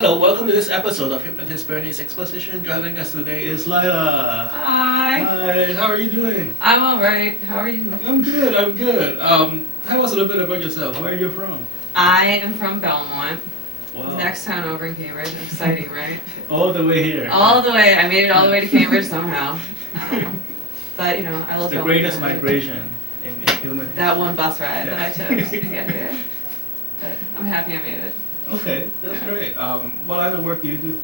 Hello, welcome to this episode of Hypnotist Bernie's Exposition. Joining us today is Lila. Hi. Hi, how are you doing? I'm alright. How are you? I'm good. Tell us a little bit about yourself. Where are you from? I am from Belmont. Wow. Next town over in Cambridge. Exciting, right? All the way here. All the way. I made it all the way to Cambridge somehow. But, I love It's the Belmont. greatest migration in human. That one bus ride that I Yeah. took to get here. But I'm happy I made it. Okay, that's great. What line of work do you do?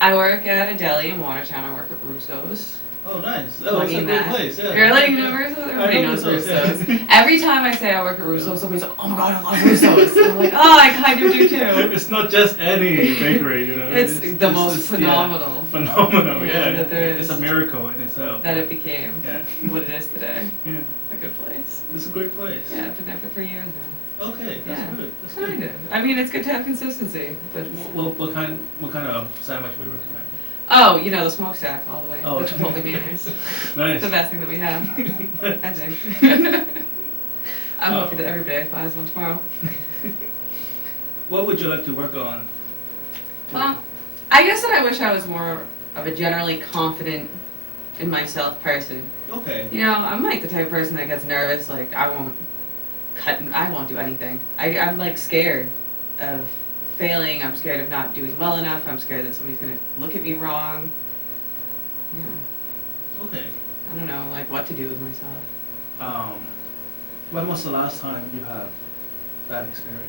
I work at a deli in Watertown. I work at Russo's. Oh, nice. Oh, it's a Plugging great that. place. Yeah. Really? You know Russo's? Everybody knows Russo's. Every time I say I work at Russo's, somebody's like, oh my god, I love Russo's. And I'm like, oh, I kind of do too. It's not just any bakery, It's the most phenomenal. Yeah, phenomenal, yeah. That there It's is. a miracle in itself. That it became Yeah. what it is today. Yeah. A good place. It's a great place. Yeah, I've been there for 3 years now. Okay, that's Yeah. good. That's Kind good. of. I mean, it's good to have consistency, but. What kind of sandwich would you recommend? Oh, the smokestack all the way. Oh. The Chipotle mayonnaise. Nice. The best thing that we have, I think. I'm looking at every day. If I was one tomorrow. What would you like to work on? I guess that I wish I was more of a generally confident in myself person. Okay. I'm like the type of person that gets nervous. Like I won't do anything. I'm like scared of failing. I'm scared of not doing well enough. I'm scared that somebody's gonna look at me wrong. Yeah. Okay. I don't know, like what to do with myself. When was the last time you had that experience?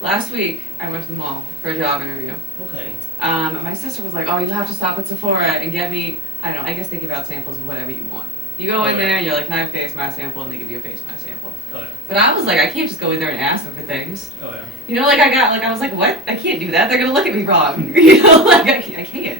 Last week, I went to the mall for a job interview. Okay. My sister was like, oh, you have to stop at Sephora and get me, I don't know, I guess they give out samples of whatever you want. You go in there and you're like, can I have a face mask sample? And they give you a face mask sample. Oh yeah. But I was like, I can't just go in there and ask them for things. Oh yeah. I was like, what? I can't do that. They're going to look at me wrong. I can't.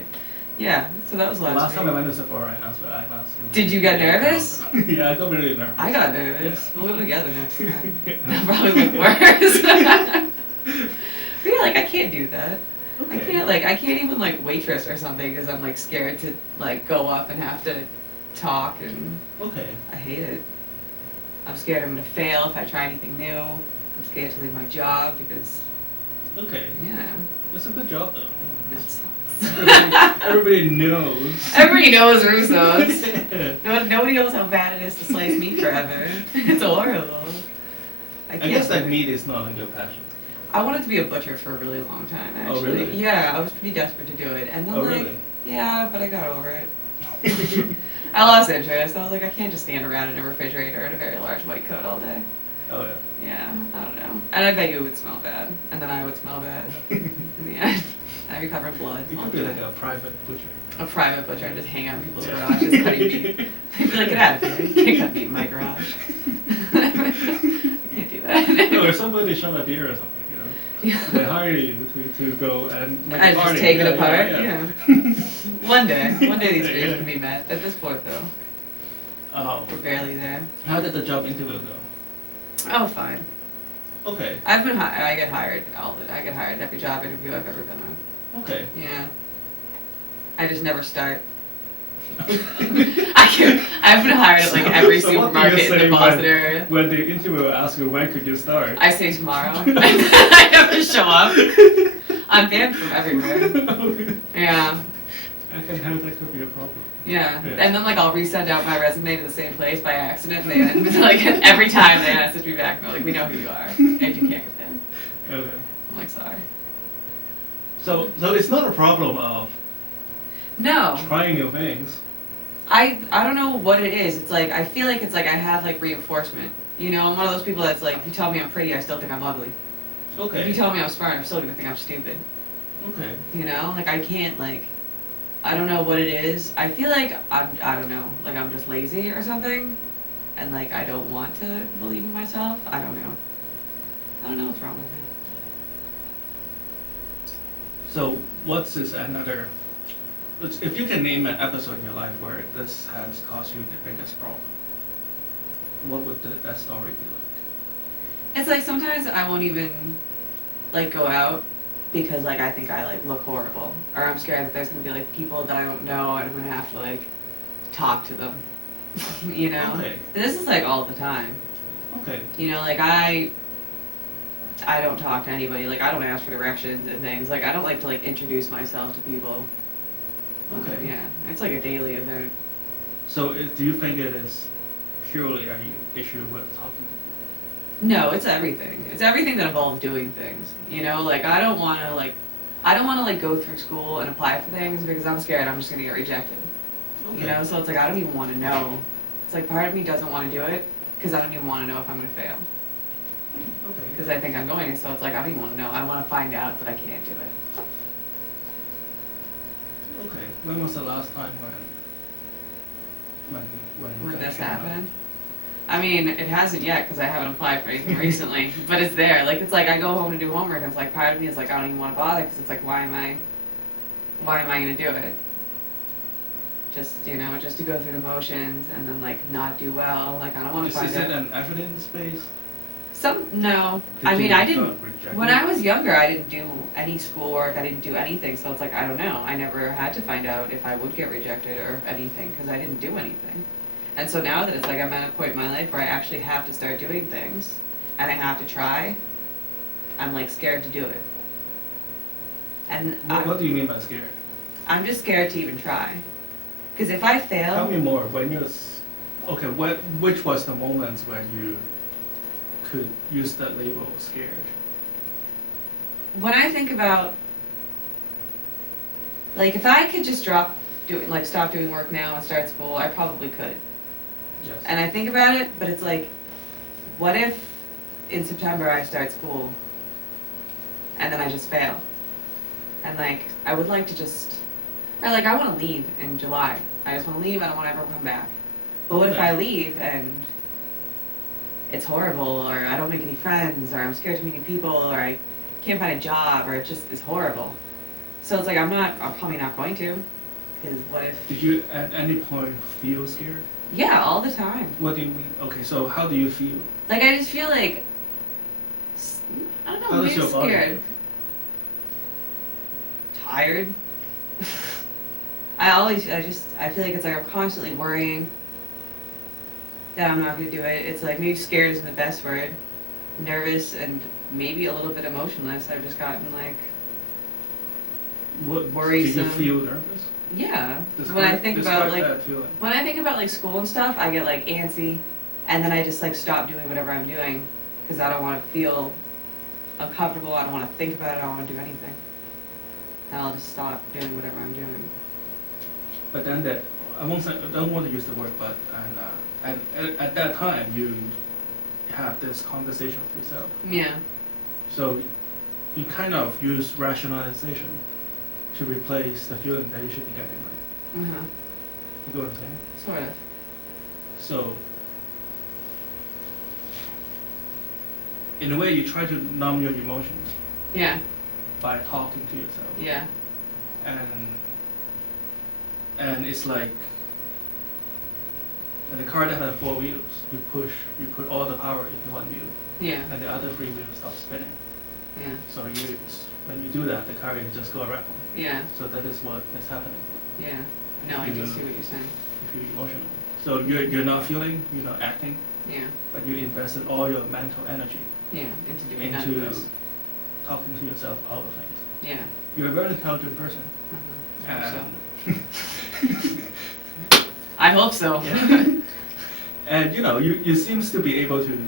Yeah, so that was Last week. time I went to Sephora and asked for eyeglasses. Did you get nervous? Yeah, I got really nervous. I got nervous. Yeah. We'll go together next time. That'll probably look worse. But yeah, I can't do that. Okay. I can't even waitress or something because I'm scared to go up and have to talk and Okay. I hate it. I'm scared I'm gonna fail if I try anything new. I'm scared to leave my job because Okay. yeah, It's a good job though. that sucks. Everybody knows. Everybody knows Russo's. Nobody knows how bad it is to slice meat forever. It's horrible. I guess that meat is not your passion. I wanted to be a butcher for a really long time, actually. Oh, really? Yeah, I was pretty desperate to do it. And then, Really? yeah, but I got over it. I lost interest. I was like, I can't just stand around in a refrigerator in a very large white coat all day. Oh yeah. Yeah, I don't know. And I bet you it would smell bad. And then I would smell bad in the end. I'd be covered in blood. You all could the be time. like a private butcher. A private butcher and just hang out in people's garages cutting meat. I'd be like, get out of here. You can't cut meat in my garage. I can't do that. No, if somebody shot a deer or something, Yeah. they hire you to go and make I a just party. take it Yeah, apart. yeah. One day these dreams Yeah. can be met. At this point, though, we're barely there. How did the job interview go? Oh, fine. Okay. I get hired I get hired at every job interview I've ever been on. Okay. Yeah. I just never start. I've been hired at every So what do you supermarket in say the Boston area. When the interviewer asks you when could you start? I say tomorrow. I never show up. I'm banned from everywhere. Okay. Yeah. I think that could be a problem. Yeah. Yeah. And then I'll resend out my resume to the same place by accident and they every time they message me back and they're like, we know who you are and you can't get in. Okay. I'm like, sorry. So it's not a problem of No. trying new things. I don't know what it is. It's I feel like it's I have reinforcement. I'm one of those people that's if you tell me I'm pretty, I still think I'm ugly. Okay. If you tell me I'm smart, I'm still gonna think I'm stupid. Okay. I can't I don't know what it is. I feel I don't know, I'm just lazy or something, and I don't want to believe in myself. I don't know. I don't know what's wrong with it. So what's this another? If you can name an episode in your life where this has caused you the biggest problem, what would that story be like? It's sometimes I won't even go out because I think I look horrible, or I'm scared that there's gonna be people that I don't know and I'm gonna have to talk to them. Okay. This is all the time. Okay. I I don't talk to anybody. Like, I don't ask for directions and things. Like, I don't like to, like, introduce myself to people. Okay. Yeah, it's like a daily event. So do you think it is purely an issue with talking to people? No, it's everything. It's everything that involves doing things. You know, like, I don't want to, like, go through school and apply for things because I'm scared I'm just going to get rejected. Okay. You know, so it's like, I don't even want to know. It's like, part of me doesn't want to do it because I don't even want to know if I'm going to fail. Okay. Because I think I'm going to, so it's like, I don't even want to know. I want to find out that I can't do it. Okay. When was the last time when When this came up? happened. I mean, it hasn't yet because I haven't applied for anything recently, but it's there. Like, it's like I go home to do homework and it's like, part of me is like, I don't even want to bother because it's like, why am I going to do it? Just, you know, just to go through the motions and then, like, not do well. Like, I don't want to find Is it out. an evidence-based? No. Did I mean, you I didn't. got rejected? When I was younger, I didn't do any schoolwork. I didn't do anything. So it's like, I don't know. I never had to find out if I would get rejected or anything because I didn't do anything. And so now that it's like I'm at a point in my life where I actually have to start doing things and I have to try, I'm like scared to do it. And What do you mean by scared? I'm just scared to even try. Because if I fail... Tell me more. When you... Okay, which was the moments where you could use that label, scared? When I think about... Like, if I could just stop doing work now and start school, I probably could. Yes. And I think about it, but it's like, what if in September I start school and then I just fail? And like, I would like to just, or like, I want to leave in July. I just want to leave. I don't want to ever come back. But what if I leave and it's horrible, or I don't make any friends, or I'm scared to meeting people, or I can't find a job, or it just is horrible. So it's like, I'm probably not going to, because what if... Did you at any point feel scared? Yeah, all the time. What do you mean? Okay, so how do you feel? Like, I just feel like, I don't know, How does maybe your body scared. Tired. I feel like it's like I'm constantly worrying that I'm not going to do it. It's like, maybe scared isn't the best word. Nervous and maybe a little bit emotionless. I've just gotten like worrisome. Did you feel nervous? Yeah. Describe, when I think about like that feeling. when I think about like school and stuff, I get like antsy, and then I just like stop doing whatever I'm doing because I don't want to feel uncomfortable. I don't want to think about it. I don't want to do anything, and I'll just stop doing whatever I'm doing. But then that I don't want to use the word, but at that time you have this conversation with yourself. Yeah. So you kind of use rationalization to replace the feeling that you should be getting, right? Uh huh. You get what I'm saying? Sort of. So in a way, you try to numb your emotions Yeah. by talking to yourself. Yeah. And it's like in a car that has 4 wheels, you put all the power into one wheel, Yeah. and the other 3 wheels stop spinning. Yeah. So when you do that, the car will just go around. Yeah. So that is what is happening. Yeah. No, I do see what you're saying. If you're emotional, so you're not feeling, you're not acting, Yeah. but you invested all your mental energy Yeah. Into doing none of into this. talking to yourself out of things. Yeah. You're a very intelligent person. I hope so. And I hope so. Yeah. And you seems to be able to,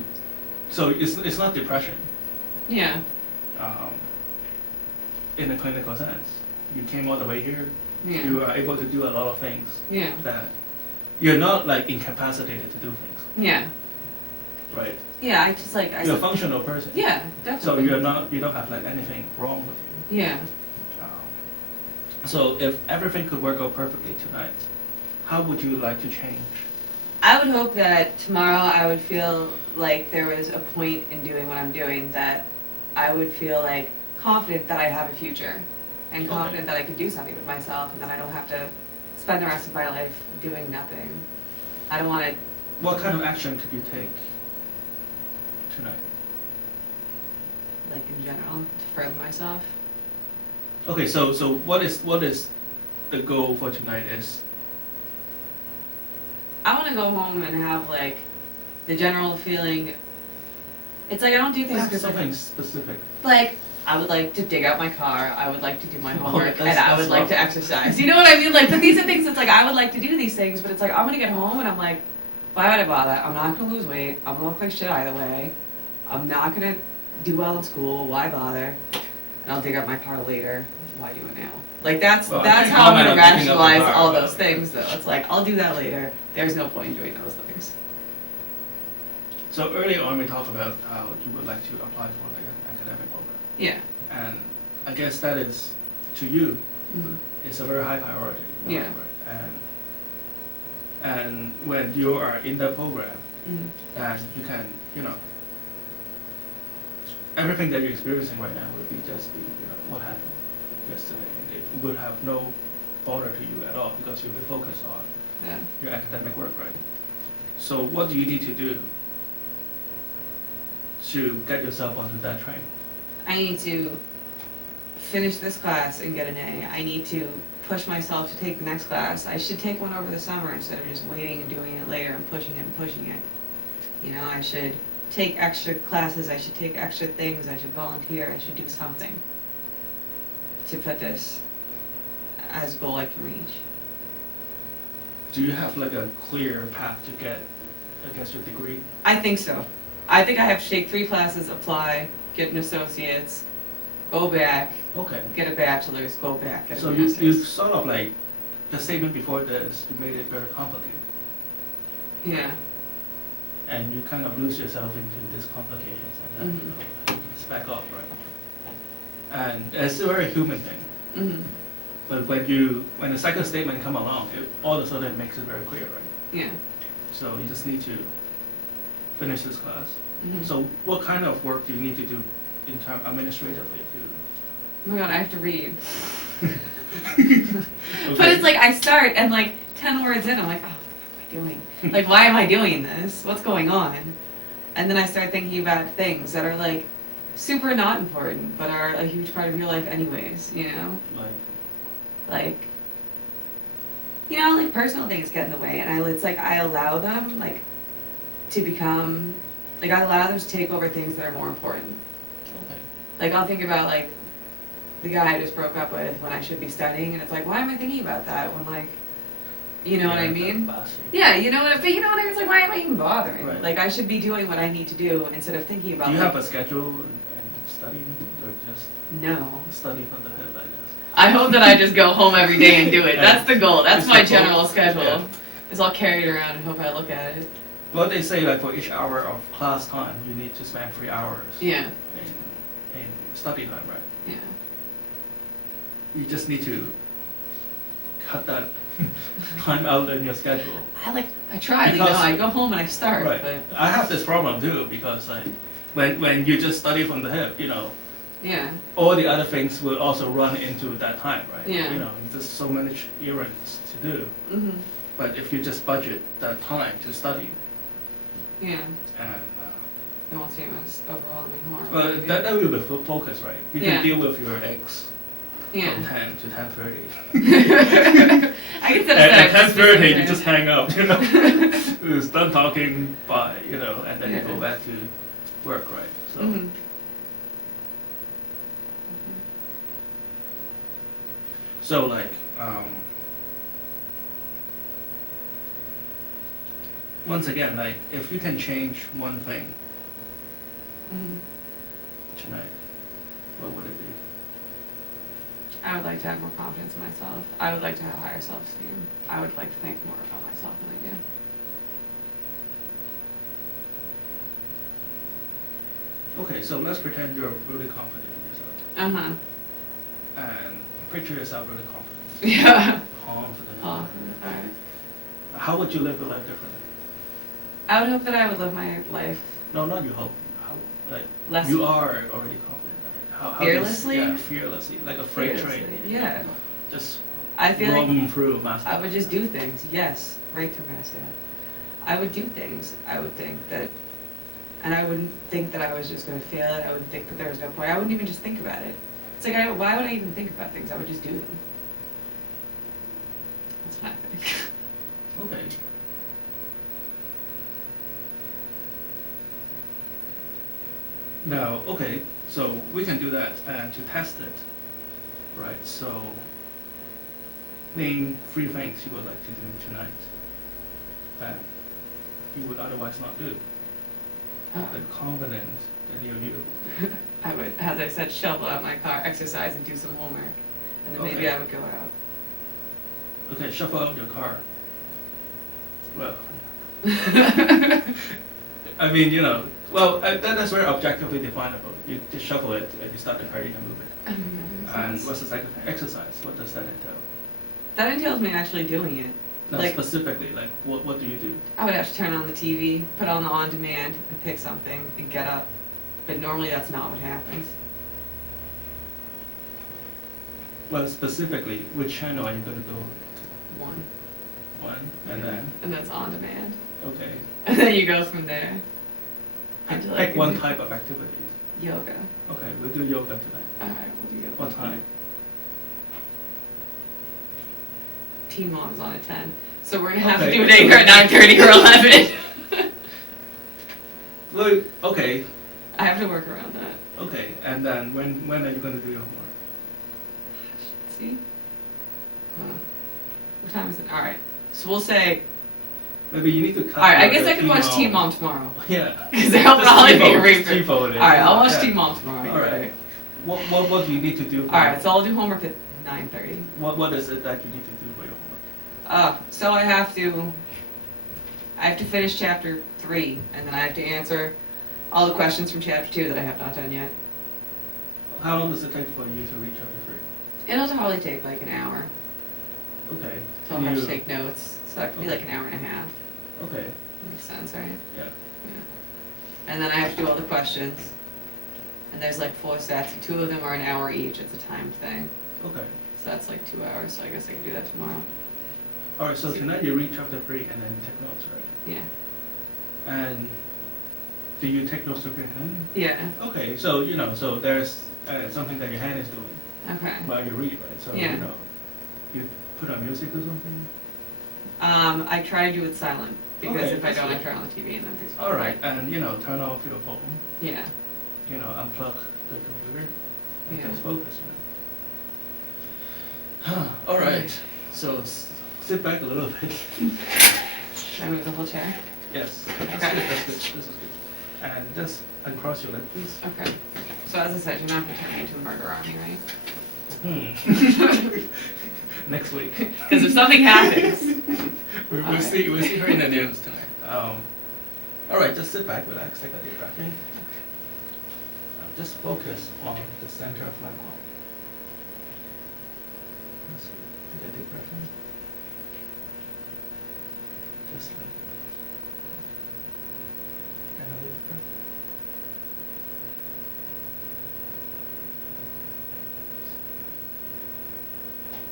so it's not depression. Yeah. In a clinical sense, you came all the way here. Yeah. You are able to do a lot of things. Yeah. That you're not like incapacitated to do things, Yeah. right? Yeah. I just like You're a functional person. Yeah, So definitely. you don't have like anything wrong with you. Yeah. So if everything could work out perfectly tonight, how would you like to change? I would hope that tomorrow I would feel like there was a point in doing what I'm doing, that I would feel like confident that I have a future and confident that I could do something with myself, and that I don't have to spend the rest of my life doing nothing. I don't want to... What kind of action could you take tonight? Like in general, to further myself. Okay, so what is the goal for tonight is? I want to go home and have like the general feeling It's like I don't do things Have because something specific. like I would like to dig out my car, I would like to do my homework, that's- and I that's would like rough. to exercise. You know what I mean? Like, but these are things that's like I would like to do these things, but it's like I'm gonna get home and I'm like, why would I bother? I'm not gonna lose weight. I'm gonna look like shit either way. I'm not gonna do well in school. Why bother? And I'll dig out my car later. Why do it now? Like that's Well, I that's can't how I'm gonna comment on digging up the rationalize car, all but- those things though. It's like I'll do that later. There's no point in doing those things. So earlier on we talked about how you would like to apply for like an academic program. Yeah. And I guess that is, to you, Mhm. it's a very high priority. Yeah. Right? And when you are in that program, Mhm. and you can, everything that you're experiencing right now would be just be, what happened yesterday, and it would have no bother to you at all because you'll be focused on Yeah. your academic work, right? So what do you need to do to get yourself onto that train? I need to finish this class and get an A. I need to push myself to take the next class. I should take one over the summer instead of just waiting and doing it later and pushing it and pushing it. You know, I should take extra classes, I should take extra things, I should volunteer, I should do something to put this as a goal I can reach. Do you have like a clear path to get, I guess, your degree? I think so. I think I have to take 3 classes, apply, get an associate's, go back, Okay. get a bachelor's, go back, get a So master's. you sort of like, the statement before this, you made it very complicated. Yeah. And you kind of lose yourself into these complications and then it's back off, right? And it's a very human thing. Mhm. But when the second statement come along, all of a sudden it makes it very clear, right? Yeah. So you just need to finish this class. Mhm. So what kind of work do you need to do in term administratively Oh my god, I have to read. to? But it's like I start and like 10 words in, I'm like, oh, what the fuck am I doing? Like, why am I doing this? What's going on? And then I start thinking about things that are like super not important, but are a huge part of your life anyways, you know? Like, you know, like personal things get in the way, and it's like I allow them like to become, like I allow them to take over things that are more important. Okay. Like I'll think about like the guy I just broke up with when I should be studying, and it's like, why am I thinking about that when like, you know what I mean? Yeah, you know what? But you know what I mean? It's like, why am I even bothering? Right. Like I should be doing what I need to do instead of thinking about. Do you like, have a schedule and study, or just No. study from the head, I guess? I hope that I just go home every day and do it. That's the goal. That's It's my the goal. general schedule. Yeah. Is I'll carry it around and hope I look at it. Well, they say like for each hour of class time, you need to spend 3 hours Yeah. in study time, right? Yeah. You just need to cut that time out in your schedule. I try, you know, Because- I go home and I start, Right. but I have this problem too because like when you just study from the hip, yeah. all the other things will also run into that time, right? Yeah. There's so many errands to do. Mhm. But if you just budget that time to study, Yeah. and It won't seem as overwhelming or well, maybe. that will be focus, right? You Yeah. can deal with your eggs from Yeah. 10 to 10:30. I can set At aside 10:30, you specific just time. hang up, It's done talking, bye, and then you go Yeah. back to work, right? So. Mhm. So like, once again, like if you can change one thing Mhm. tonight, what would it be? I would like to have more confidence in myself. I would like to have higher self-esteem. I would like to think more about myself than I do. Okay, so let's pretend you're really confident in yourself, Uh-huh. and picture yourself really confident, Yeah. confident. Alright. How would you live your life differently? I would hope that I would live my life No, not you hope. How, like less you are already confident. Like, how Fearlessly? Yeah, fearlessly, like a freight train. Fearlessly, yeah. Just I feel like roam through mass. I would just do things. Yes, right through Massive. I would do things. I would think that, and I wouldn't think that I was just going to fail it. I would think that there was no point. I wouldn't even just think about it. It's like, why would I even think about things? I would just do them. That's what I think. Now, okay, so we can do that, and to test it, right, so name 3 things you would like to do tonight that you would otherwise not do. The confidence that you're able. I would, as I said, shovel out my car, exercise, and do some homework. And then maybe Okay. I would go out. Okay, shuffle out your car. Well, I mean, you know, well, that's very objectively definable. You just shuffle it, and you start the car, you can move it. And what's the second thing? Exercise. What does that entail? That entails me actually doing it. Now, Like- specifically, like, what do you do? I would have to turn on the TV, put on the on-demand, and pick something, and get up. But normally that's not what happens. Well, specifically, which channel are you going to go to? One. And then? And that's on-demand. Okay. And then you go from there. Until I Pick can one do type of activity. Yoga. Okay, we'll do yoga tonight. Alright, we'll do yoga. What time? Team mom's on at 10. So we're gonna have to Okay, do it either at 9:30 or 11. Well, okay, I have to work around that. okay. And then when are you going to do your homework? See? What time is it? Alright. So we'll say, Maybe you need to cut. alright, I out guess the I can watch Teen Mom. Mom tomorrow. Yeah. Because they'll Just probably be a TiVo, just reaper. TiVo it is. Alright, I'll watch Yeah. Teen Mom tomorrow. Alright. What do you need to do? Alright, so I'll do homework at 9:30. What is it that you need to do for your homework? So I have to finish chapter 3, and then I have to answer all the questions from chapter 2 that I have not done yet. How long does it take for you to reach chapter It'll probably take like an hour, 3? Okay. so I'll have to take notes, so that could be like an hour and a half. Okay. Makes sense, right? Yeah. And then I have to do all the questions, and there's like 4 sets, and 2 of them are an hour each, it's a timed thing. Okay. So that's like 2 hours, so I guess I can do that tomorrow. All right. So tonight you read chapter 3 and then take notes, right? Yeah. And do you take notes with your hand? Yeah. Okay. So so there's something that your hand is doing Okay. while you read, right? So Yeah. you put on music or something. I try to do it silent, because Okay, if I that's don't, I good. turn on the TV and then things go All right. away. And turn off your phone. Yeah. Unplug the computer and Yeah. just focus. All right. So sit back a little bit. Should I move the whole chair? Yes. Okay. That's good. This is good. And just uncross your leg, please. Okay. So as I said, you're not going to turn me into a murder army, right? Next week. Because if something happens, We'll Alright. see. We'll see her in the news tonight. All right. Just sit back, relax, take a deep breath in. Just focus on the center of my palm. That's good. Take a deep breath in. Just like that. Another deep breath.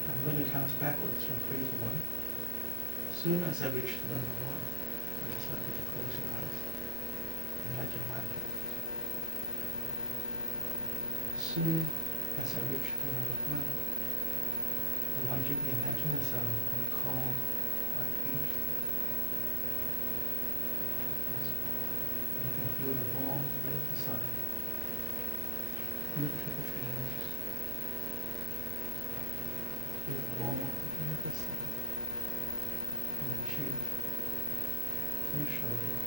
I'm going to count backwards from 3 to 1. As soon as I reach the number 1, I just like you to close your eyes and let your mind drift. As soon as I reach the number 1, I want you to imagine yourself in a calm, quiet beach. You can feel the warm breath of the sun on the tip of your nose. Feel the warm breath of the sun on your cheek, on your shoulders,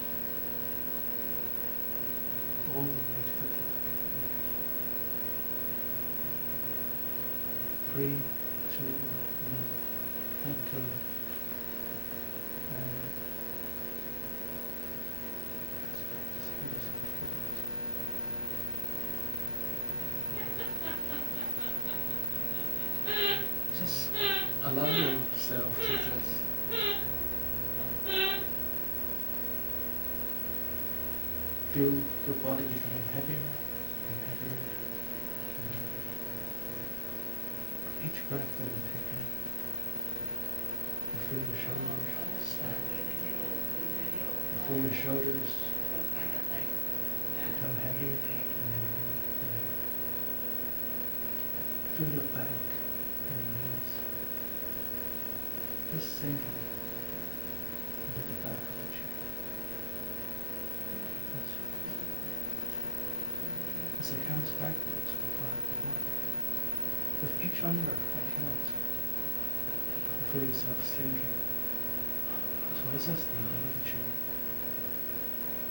all the way to the tip of your fingers. 3, 2, 1, let go. And just give yourself a just allow yourself to just feel your body becoming heavier and heavier. Each breath that you take in, you feel your shoulders slack. You feel your shoulders become heavier and heavier and heavier. Feel your back and your knees just sinking into the back of the chair. As I count backwards from 5 to 1. With each number I count, you feel yourself sinking. Twice as deep under the chair.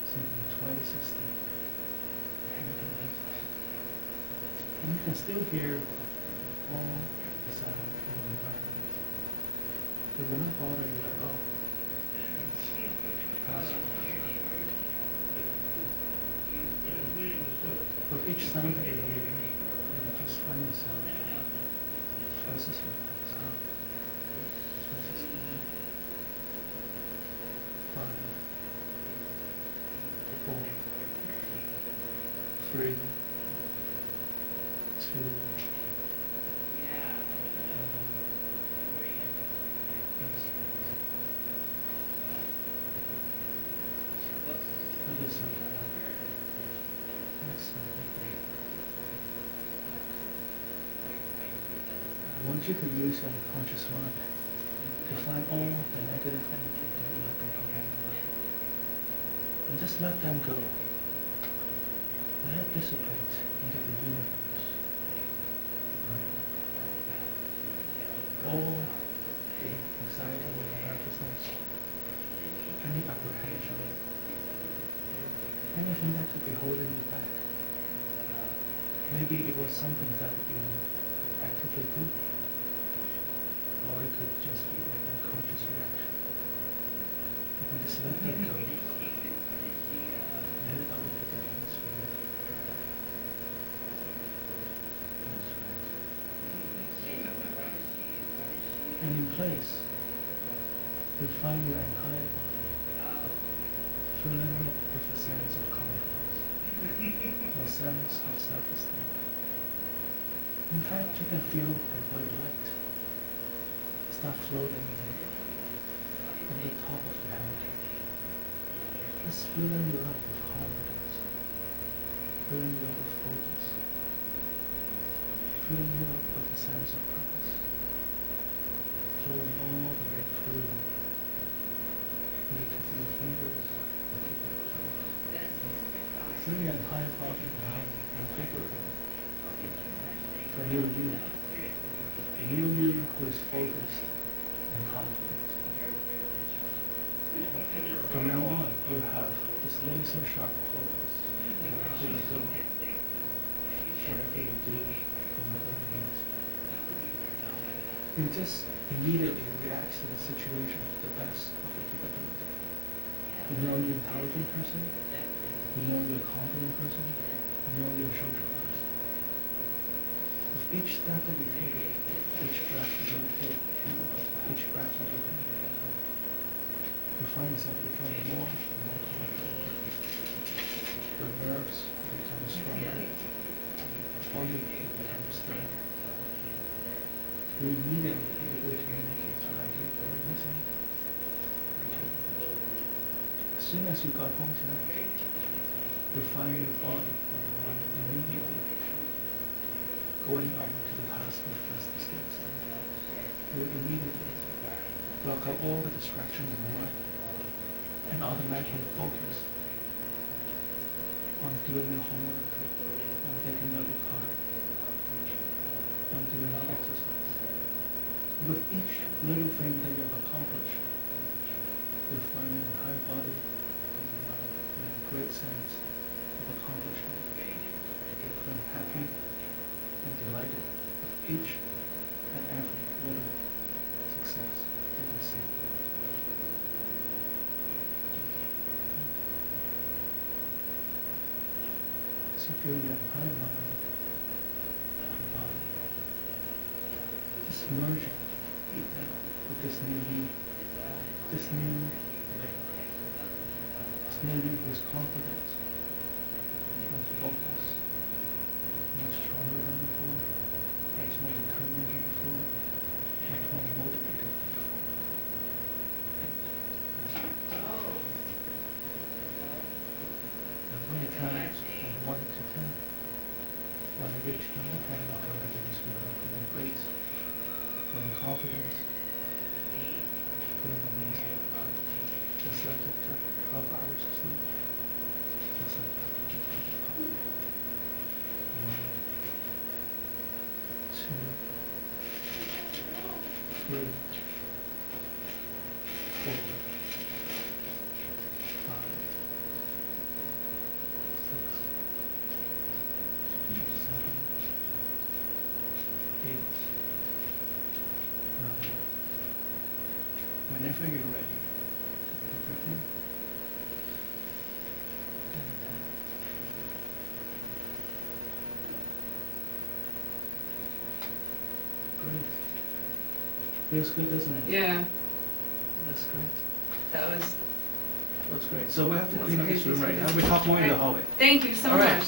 Sinking twice as deep. And you can still hear all the sound of the environment. It will not bother you at all. With each sound that you hear, you just find yourself twice as relaxed, twice as calm. 5, 4, 3, 2, let yourself relax. I want you to use your conscious mind to find all the negative energy that you have been holding in mind. And just let them go. Let it dissipate into the universe. Right? All the anxiety and nervousness, any apprehension, anything that could be holding you back. Maybe it was something that you actively do, or it could just be an unconscious reaction. You can just let that go. Let it out of the atmosphere. And in place, you'll find your entire body filling up with a sense of confidence, a sense of self-esteem. In fact, you can feel a white light start floating from the top of your head, just filling you up with confidence, filling you up with focus, filling you up with a sense of purpose, flowing all the way through your fingers, through your entire body now, invigorating for new you, a new you who is focused and confident. From now on, you have this laser sharp focus wherever you go, whatever you do, whenever you meet. You just immediately react to the situation to the best of your capability. You know you're an intelligent person, you know you're a confident person, you know you're a social person. With each step that you take, each breath that you take, each breath that you take, you find yourself becoming more and more confident. Your nerves become stronger, your body becomes stronger. You immediately be able to communicate through very easily. As soon as you got home tonight, you find your body and mind immediately going up to the task of just the skills. You immediately block out all the distractions in your mind and automatically focus on doing your homework, on taking out your car, on doing your exercise. With each little thing that you have accomplished, you find your entire body and your mind with a great sense of accomplishment. You feel happy and delighted with each and every little success that you see. As you feel your entire mind and body just merging with this new you, this new Lila, this new you who is confident and focused, much stronger than before, much more determined than before, much more motivated than before. I'm going to count from 1 to 10. When I reach 10, I'm going to come back to this feeling of grace, feeling confidence, feeling amazing. Just like it took 12 hours of sleep, just like that. 3, 4, 5, 6, 7, 8, 9. Whenever you're ready, take a breath in. Great. Feels good, doesn't it? Yeah, That's great. that was. That's great. So we have to That's clean up this crazy room right smooth. now. We talk more in the Right. hallway. Thank you so All right. much.